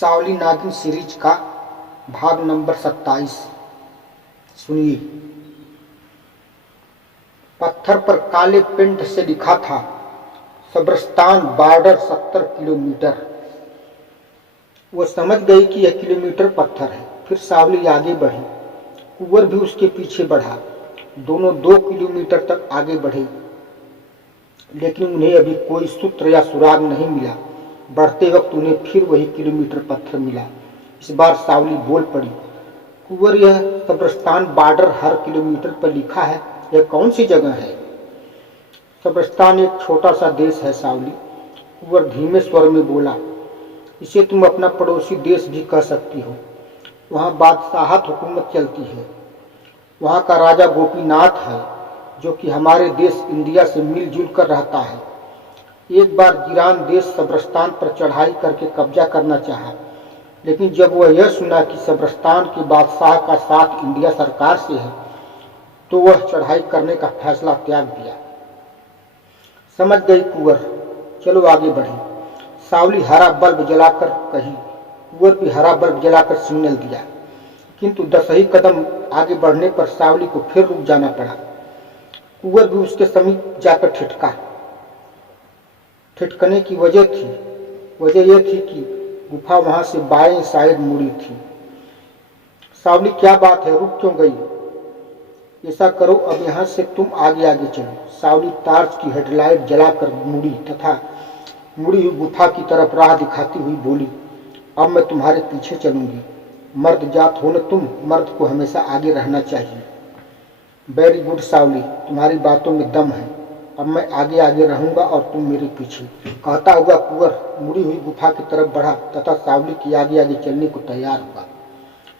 सावली नागिन सीरीज का भाग नंबर 27। सुनिए। पत्थर पर काले पेंट से लिखा था, सब्रस्तान बॉर्डर 70 किलोमीटर। वो समझ गई कि यह किलोमीटर पत्थर है। फिर सावली आगे बढ़ी, कुंवर भी उसके पीछे बढ़ा। दोनों 2 किलोमीटर तक आगे बढ़े, लेकिन उन्हें अभी कोई सूत्र या सुराग नहीं मिला। बढ़ते वक्त उन्हें फिर वही किलोमीटर पत्थर मिला। इस बार सावली बोल पड़ी, कुंवर, यह सब्रस्तान बॉर्डर हर किलोमीटर पर लिखा है, यह कौन सी जगह है? सब्रस्तान एक छोटा सा देश है सावली, कुंवर धीमे स्वर में बोला। इसे तुम अपना पड़ोसी देश भी कह सकती हो। वहाँ बादशाहत हुकूमत चलती है। वहाँ का राजा गोपीनाथ है, जो कि हमारे देश इंडिया से मिलजुल कर रहता है। एक बार ईरान देश सब्रस्तान पर चढ़ाई करके कब्जा करना चाहा, लेकिन जब वह यह सुना कि सब्रस्तान के बादशाह का साथ इंडिया सरकार से है, तो वह चढ़ाई करने का फैसला त्याग दिया। समझ गई कुंवर, चलो आगे बढ़े। सावली हरा बल्ब जलाकर कही। कुंवर भी हरा बल्ब जलाकर सिग्नल दिया, किंतु 10 ही कदम आगे बढ़ने पर सावली को फिर रुक जाना पड़ा। कुंवर भी उसके समीप जाकर ठिठका। ठिठकने की वजह यह थी कि गुफा वहां से बाएं साइड मुड़ी थी। सावली, क्या बात है, रुक क्यों गई? ऐसा करो, अब यहाँ से तुम आगे आगे चलो। सावली टार्च की हेडलाइट जलाकर मुड़ी तथा मुड़ी हुई गुफा की तरफ राह दिखाती हुई बोली, अब मैं तुम्हारे पीछे चलूंगी। मर्द जात हो न तुम, मर्द को हमेशा आगे रहना चाहिए। वेरी गुड सावली, तुम्हारी बातों में दम है। अब मैं आगे आगे रहूंगा और तुम मेरे पीछे। कहता हुआ कुंवर मुड़ी हुई गुफा की तरफ बढ़ा तथा सावली की आगे आगे चलने को तैयार हुआ।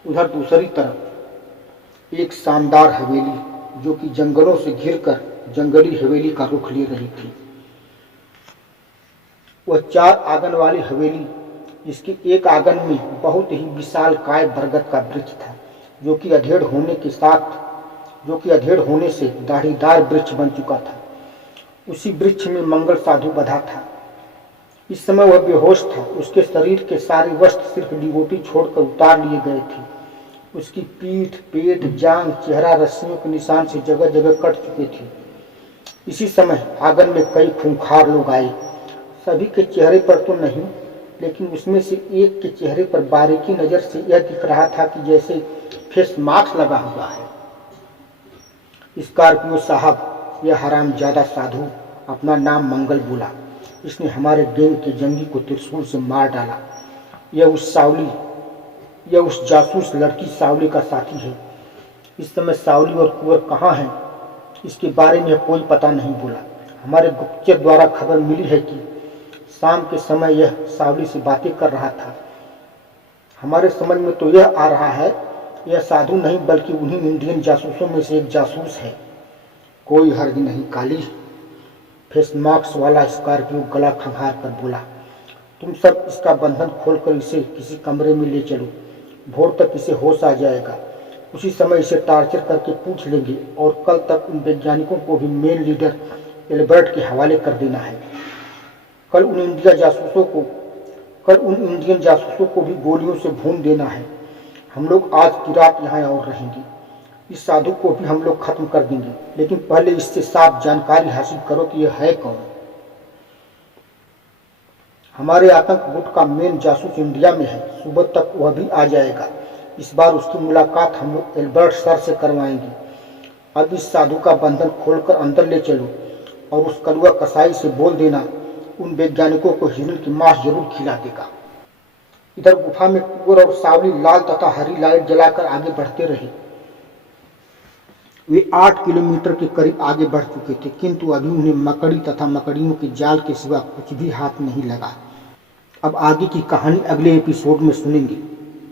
उधर दूसरी तरफ एक शानदार हवेली, जो कि जंगलों से घिरकर जंगली हवेली का रुख ले रही थी। वह 4 आंगन वाली हवेली, जिसके एक आंगन में बहुत ही विशालकाय बरगद का वृक्ष था, जो कि अधेड़ होने से दाढ़ीदार वृक्ष बन चुका था। उसी वृक्ष में मंगल साधु बंधा था। इस समय वह बेहोश था। उसके शरीर के सारे वस्त्र सिर्फ लिगोटी छोड़कर उतार लिए गए थे। उसकी पीठ, पेट, जांघ, चेहरा रस्सियों के निशान से जगह जगह कट चुके थे। इसी समय आंगन में कई खूंखार लोग आए। सभी के चेहरे पर तो नहीं, लेकिन उसमें से एक के चेहरे पर बारीकी नजर से यह दिख रहा था कि जैसे फेस मास्क लगा हुआ है। स्कॉर्पियो साहब, यह हरामजादा साधु अपना नाम मंगल बोला। इसने हमारे गैंग के जंगी को त्रिशूल से मार डाला। यह उस जासूस लड़की सावली का साथी है। इस समय सावली और कुंवर कहाँ हैं, इसके बारे में कोई पता नहीं बोला। हमारे गुप्तचर द्वारा खबर मिली है कि शाम के समय यह सावली से बातें कर रहा था। हमारे समझ में तो यह आ रहा है, यह साधु नहीं बल्कि उन्हीं इंडियन जासूसों में से एक जासूस है। कोई हर्ज नहीं काली, फेस मास्क वाला स्कॉर्पियो गला खंगार कर बोला। तुम सब इसका बंधन खोलकर इसे किसी कमरे में ले चलो। भोर तक इसे होश आ जाएगा। उसी समय इसे टार्चर करके पूछ लेंगे और कल तक उन वैज्ञानिकों को भी मेन लीडर एल्बर्ट के हवाले कर देना है। कल उन इंडियन जासूसों को भी गोलियों से भून देना है। हम लोग आज की रात यहाँ और रहेंगे। इस साधु को भी हम लोग खत्म कर देंगे, लेकिन पहले इससे साफ जानकारी हासिल करो कि यह है कौन। हमारे आतंक गुट का मेन जासूस इंडिया में है। सुबह तक वह भी आ जाएगा। इस बार उसकी मुलाकात हम लोग एल्बर्ट सर से करवाएंगे। अब इस साधु का बंधन खोलकर अंदर ले चलो और उस कलुआ कसाई से बोल देना उन वैज्ञानिकों को हिरण की मांस जरूर खिला देगा। इधर गुफा में कुंवर और सावली लाल तथा हरी लाइट जलाकर आगे बढ़ते रहे। वे 8 किलोमीटर के करीब आगे बढ़ चुके थे, किंतु अभी उन्हें मकड़ी तथा मकड़ियों के जाल के सिवा कुछ भी हाथ नहीं लगा। अब आगे की कहानी अगले एपिसोड में सुनेंगे।